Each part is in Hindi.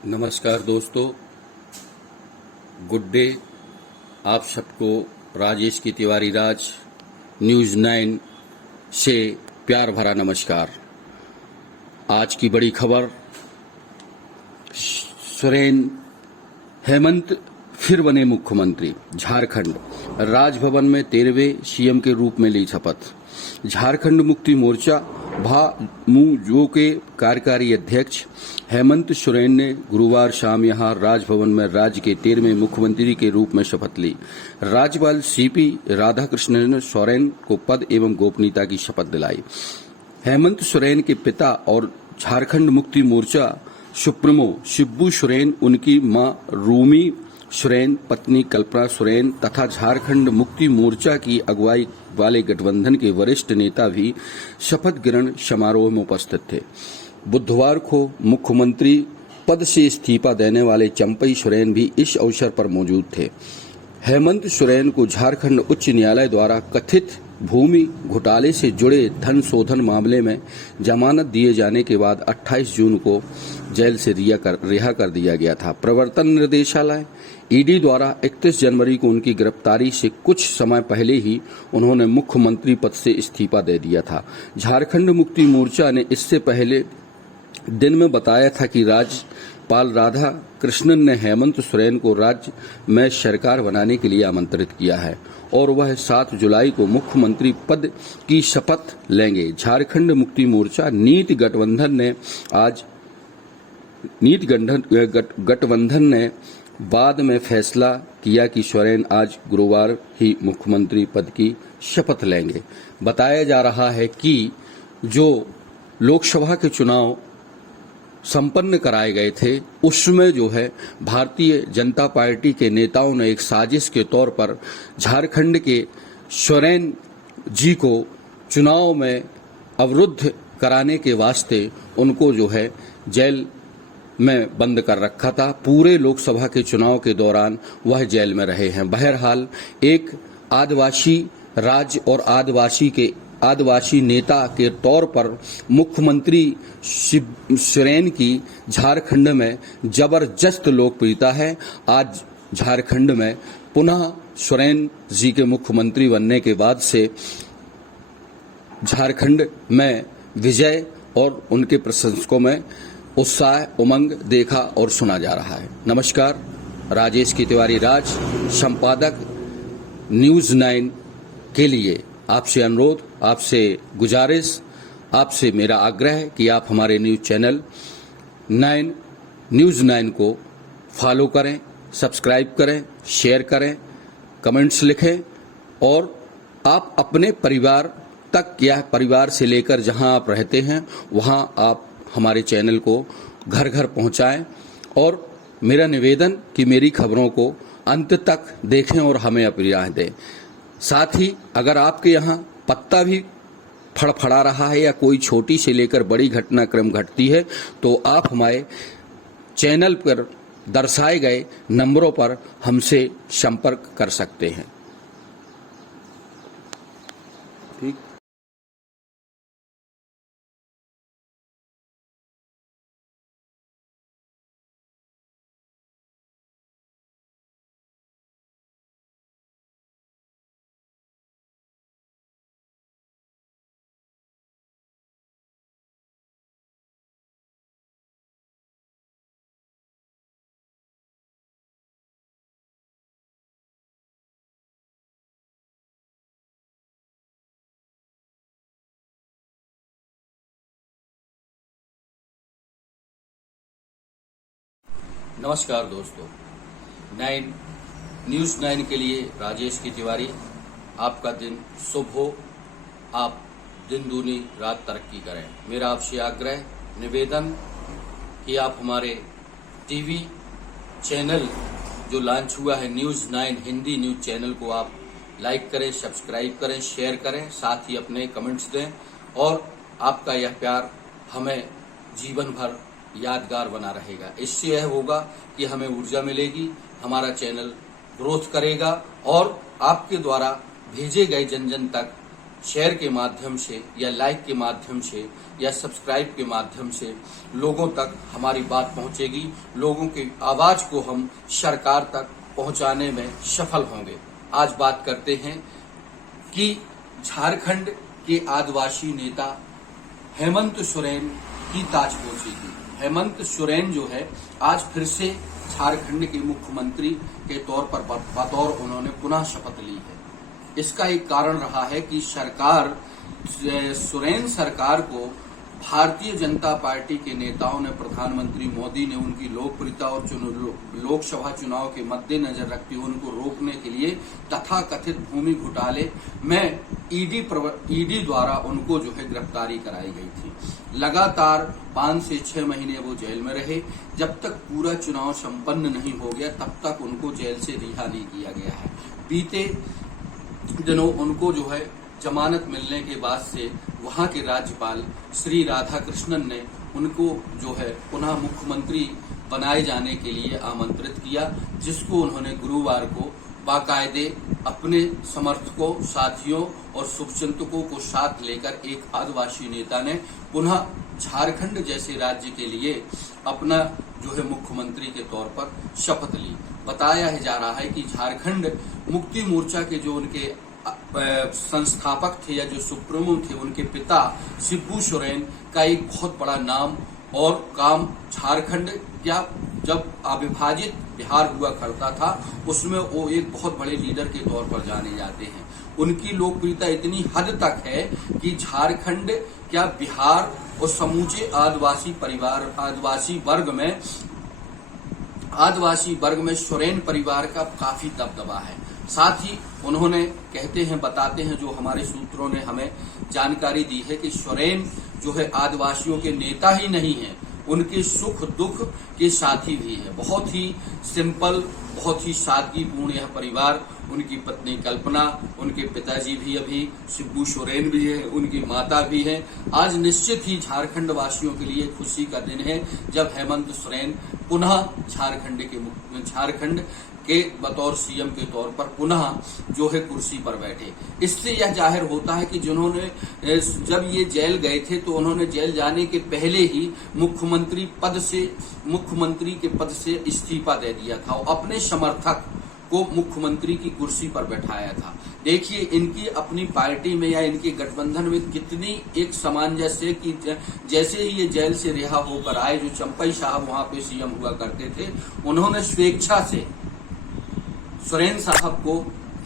नमस्कार दोस्तों, गुड डे। आप सबको राजेश की तिवारी राज न्यूज़ 9 से प्यार भरा नमस्कार। आज की बड़ी खबर, सोरेन हेमंत फिर बने मुख्यमंत्री। झारखंड राजभवन में 13वें सीएम के रूप में ली शपथ। झारखंड मुक्ति मोर्चा भाजपा के कार्यकारी अध्यक्ष हेमंत सोरेन ने गुरुवार शाम यहां राजभवन में राज्य के 13वें मुख्यमंत्री के रूप में शपथ ली। राज्यपाल सीपी राधाकृष्णन ने सोरेन को पद एवं गोपनीयता की शपथ दिलाई। हेमंत सोरेन के पिता और झारखंड मुक्ति मोर्चा सुप्रीमो शिबू सोरेन, उनकी मां रूमी सोरेन, पत्नी कल्पना सोरेन तथा झारखंड मुक्ति मोर्चा की अगुवाई वाले गठबंधन के वरिष्ठ नेता भी शपथ ग्रहण समारोह में उपस्थित थे। बुधवार को मुख्यमंत्री पद से इस्तीफा देने वाले चंपई सोरेन भी इस अवसर पर मौजूद थे। हेमंत सोरेन को झारखंड उच्च न्यायालय द्वारा कथित भूमि घोटाले से जुड़े धन शोधन मामले में जमानत दिए जाने के बाद 28 जून को जेल से रिहा कर दिया गया था। प्रवर्तन निर्देशालय ईडी द्वारा 31 जनवरी को उनकी गिरफ्तारी से कुछ समय पहले ही उन्होंने मुख्यमंत्री पद से इस्तीफा दे दिया था। झारखंड मुक्ति मोर्चा ने इससे पहले दिन में बताया था कि राज्यपाल राधा कृष्णन ने हेमंत सोरेन को राज्य में सरकार बनाने के लिए आमंत्रित किया है और वह 7 जुलाई को मुख्यमंत्री पद की शपथ लेंगे। झारखंड मुक्ति मोर्चा नीति गठबंधन ने बाद में फैसला किया कि सोरेन आज गुरुवार ही मुख्यमंत्री पद की शपथ लेंगे। बताया जा रहा है कि जो लोकसभा के चुनाव संपन्न कराए गए थे, उसमें जो है भारतीय जनता पार्टी के नेताओं ने एक साजिश के तौर पर झारखंड के सोरेन जी को चुनाव में अवरुद्ध कराने के वास्ते उनको जो है जेल में बंद कर रखा था। पूरे लोकसभा के चुनाव के दौरान वह जेल में रहे हैं। बहरहाल एक आदिवासी राज्य और आदिवासी नेता के तौर पर मुख्यमंत्री सोरेन की झारखंड में जबरदस्त लोकप्रियता है। आज झारखंड में पुनः सोरेन जी के मुख्यमंत्री बनने के बाद से झारखंड में विजय और उनके प्रशंसकों में उत्साह उमंग देखा और सुना जा रहा है। नमस्कार, राजेश की तिवारी राज, संपादक न्यूज़ 9 के लिए आपसे अनुरोध, आपसे गुजारिश, आपसे मेरा आग्रह कि आप हमारे न्यूज़ 9 को फॉलो करें, सब्सक्राइब करें, शेयर करें, कमेंट्स लिखें और आप अपने परिवार तक या परिवार से लेकर जहां आप रहते हैं वहां आप हमारे चैनल को घर घर पहुंचाएं। और मेरा निवेदन कि मेरी खबरों को अंत तक देखें और हमें अपनी राय दें। साथ ही अगर आपके यहाँ पत्ता भी फड़फड़ा रहा है या कोई छोटी से लेकर बड़ी घटनाक्रम घटती है तो आप हमारे चैनल पर दर्शाए गए नंबरों पर हमसे संपर्क कर सकते हैं। ठीक। नमस्कार दोस्तों, न्यूज़ 9 के लिए राजेश की तिवारी। आपका दिन शुभ हो, आप दिन दूनी रात तरक्की करें। मेरा आपसे आग्रह निवेदन कि आप हमारे टीवी चैनल जो लॉन्च हुआ है न्यूज़ 9 हिंदी न्यूज़ चैनल को आप लाइक करें, सब्सक्राइब करें, शेयर करें, साथ ही अपने कमेंट्स दें और आपका यह प्यार हमें जीवन भर यादगार बना रहेगा। इससे यह होगा कि हमें ऊर्जा मिलेगी, हमारा चैनल ग्रोथ करेगा और आपके द्वारा भेजे गए जन जन तक शेयर के माध्यम से या लाइक के माध्यम से या सब्सक्राइब के माध्यम से लोगों तक हमारी बात पहुंचेगी, लोगों की आवाज को हम सरकार तक पहुंचाने में सफल होंगे। आज बात करते हैं कि झारखंड के आदिवासी नेता हेमंत सोरेन की ताजपोशी की। हेमंत सोरेन जो है आज फिर से झारखंड के मुख्यमंत्री के तौर पर बतौर उन्होंने पुनः शपथ ली है। इसका एक कारण रहा है कि सरकार सोरेन सरकार को भारतीय जनता पार्टी के नेताओं ने, प्रधानमंत्री मोदी ने उनकी लोकप्रियता और लोकसभा चुनाव के मद्देनजर रखते हुए उनको रोकने के लिए तथा कथित भूमि घोटाले में ईडी द्वारा उनको जो है गिरफ्तारी कराई गई थी। लगातार 5 से 6 महीने वो जेल में रहे। जब तक पूरा चुनाव संपन्न नहीं हो गया तब तक उनको जेल से रिहा नहीं किया गया है। बीते दिनों उनको जो है जमानत मिलने के बाद से वहां के राज्यपाल श्री राधाकृष्णन ने उनको जो है पुनः मुख्यमंत्री बनाए जाने के लिए आमंत्रित किया, जिसको उन्होंने गुरुवार को बाकायदे अपने समर्थकों, साथियों और शुभचिंतकों को साथ लेकर एक आदिवासी नेता ने पुनः झारखंड जैसे राज्य के लिए अपना जो है मुख्यमंत्री के तौर पर शपथ ली। बताया जा रहा है कि झारखंड मुक्ति मोर्चा के जो उनके संस्थापक थे या जो सुप्रीमो थे, उनके पिता शिबू सोरेन का एक बहुत बड़ा नाम और काम झारखंड क्या जब अविभाजित बिहार हुआ करता था उसमें वो एक बहुत बड़े लीडर के तौर पर जाने जाते हैं। उनकी लोकप्रियता इतनी हद तक है कि झारखंड क्या बिहार और समूचे आदिवासी वर्ग में सोरेन परिवार का काफी दबदबा है। साथ ही उन्होंने बताते हैं जो हमारे सूत्रों ने हमें जानकारी दी है कि सोरेन जो है आदिवासियों के नेता ही नहीं है, उनके सुख दुख के साथी भी है। बहुत ही सिंपल, बहुत ही सादगीपूर्ण यह परिवार। उनकी पत्नी कल्पना, उनके पिताजी भी अभी शिबू सोरेन भी है, उनकी माता भी है। आज निश्चित ही झारखंड वासियों के लिए खुशी का दिन है जब हेमंत सोरेन पुनः झारखंड के बतौर सीएम के तौर पर पुनः जो है कुर्सी पर बैठे। इससे यह जाहिर होता है कि जिन्होंने जब ये जेल गए थे तो उन्होंने जेल जाने के पहले ही मुख्यमंत्री के पद से इस्तीफा दे दिया था और अपने समर्थक को मुख्यमंत्री की कुर्सी पर बैठाया था। देखिए इनकी अपनी पार्टी में या इनके गठबंधन में कितनी एक सामंजस्य कि जैसे ही ये जेल से रिहा होकर आए, जो चंपई साहब वहां पे सीएम हुआ करते थे, उन्होंने स्वेच्छा से सोरेन साहब को,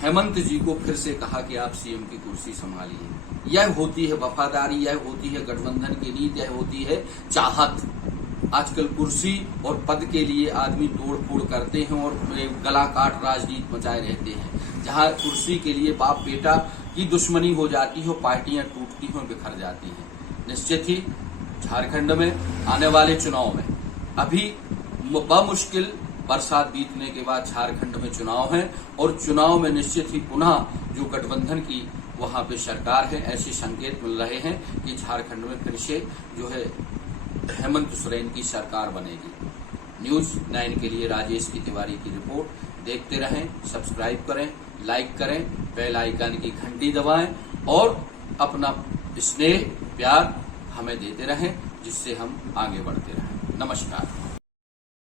हेमंत जी को फिर से कहा कि आप सीएम की कुर्सी संभालिए। यह होती है वफादारी, यह होती है गठबंधन की नीति, यह होती है चाहत। आजकल कुर्सी और पद के लिए आदमी तोड़ फोड़ करते हैं और गला काट राजनीति मचाए रहते हैं। जहां कुर्सी के लिए बाप बेटा की दुश्मनी हो जाती है, पार्टियां टूटती हैं, बिखर जाती हैं। निश्चित ही झारखंड में आने वाले चुनाव में अभी बमुश्किल बरसात बीतने के बाद झारखंड में चुनाव है और चुनाव में निश्चित ही पुनः जो गठबंधन की वहां पे सरकार है, ऐसे संकेत मिल रहे हैं कि झारखंड में फिर से जो है हेमंत सोरेन की सरकार बनेगी। न्यूज 9 के लिए राजेश की तिवारी की रिपोर्ट। देखते रहें, सब्सक्राइब करें, लाइक करें, बेल आइकन की घंटी दबाएं और अपना स्नेह प्यार हमें देते रहें, जिससे हम आगे बढ़ते रहें। नमस्कार।